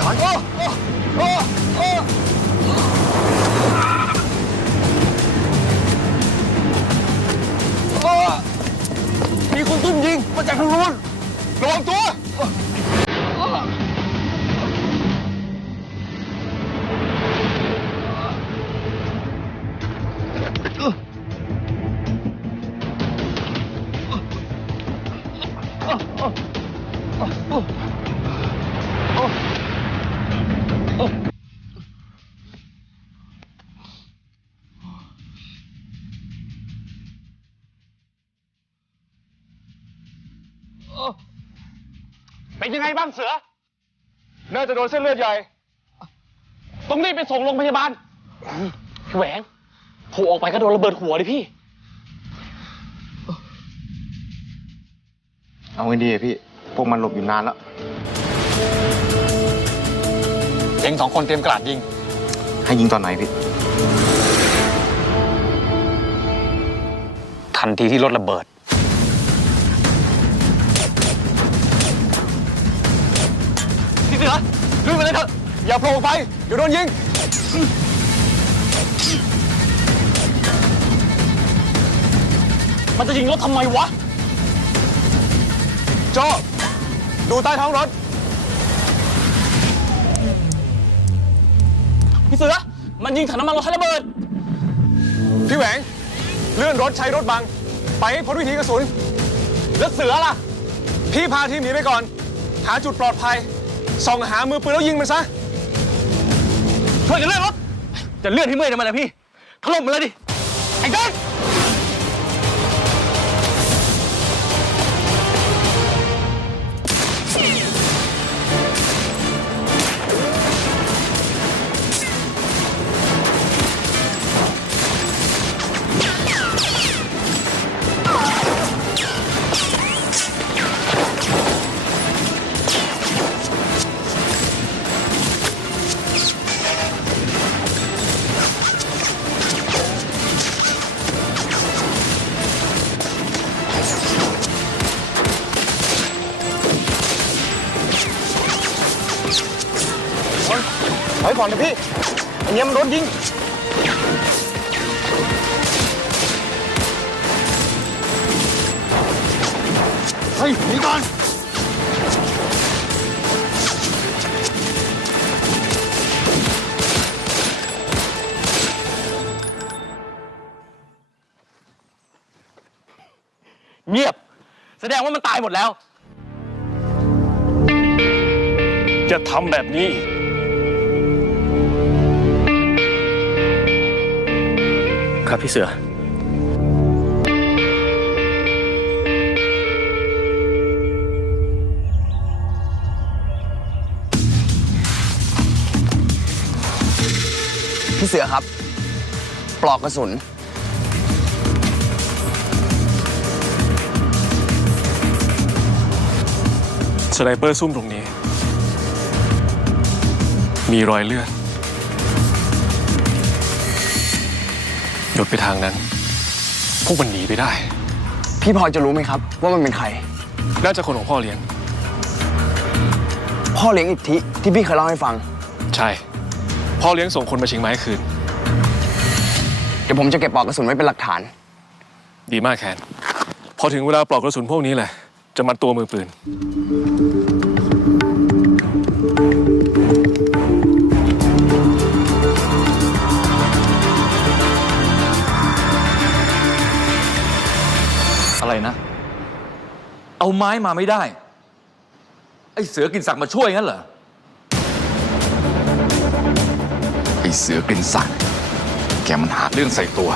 ถอยโอ้โอ้โอ้โอ้มีคนซุ่มยิงมาจากทางนู้นระวังตัว เป็นยังไงบ้างเสือ น่าจะโดนเส้นเลือดใหญ่ ต้องรีบไปส่งโรงพยาบาล พี่แหวงโผล่ออกไปก็โดนระเบิดหัวเลยพี่ เอาไงดีอะพี่ พวกมันหลบอยู่นานแล้ว เองสองคนเตรียมกระดาษยิง ให้ยิงตอนไหนพี่ ทันทีที่รถระเบิด พี่เสือลุยไปเลยเถอะ อย่าโผล่ออกไป เดี๋ยวโดนยิง มันจะยิงรถทำไมวะ โจ ดูใต้ท้องรถ มันยิงถังน้ำมันรถให้ระเบิด พี่แหวง เลื่อนรถใช้รถบัง ไปให้พ้นวิถีกระสุน แล้วเสือล่ะ พี่พาทีมหนีไปก่อน หาจุดปลอดภัย ส่องหามือปืนแล้วยิงมันซะช่วยกันเลื่อนรถ จะเลื่อนที่เมื่อยทำไมล่ะพี่ถล่มมันเลยดิ ไอ้เด็ก ก่อนนะพี่อันนี้มันโดนยิง เฮ้ยหนีก่อน เงียบ แสดงว่ามันตายหมดแล้ว จะทำแบบนี้อีก ครับพี่เสือ พี่เสือครับ ปลอกกระสุน สไนเปอร์ซุ่มตรงนี้ มีรอยเลือด หยดไปทางนั้น พวกมันหนีไปได้ พี่พอจะรู้ไหมครับ ว่ามันเป็นใคร น่าจะคนของพ่อเลี้ยง พ่อเลี้ยงอิทธิที่พี่เคยเล่าให้ฟัง ใช่ พ่อเลี้ยงส่งคนมาชิงไม้คืน เดี๋ยวผมจะเก็บปลอกกระสุนไว้เป็นหลักฐาน ดีมากแคน พอถึงเวลาปลอกกระสุนพวกนี้แหละ จะมัดตัวมือปืน เอาไม้มาไม่ได้ ไอ้เสือกินสักมาช่วยงั้นเหรอ ไอ้เสือกินสัก แกมันหาเรื่องใส่ตัว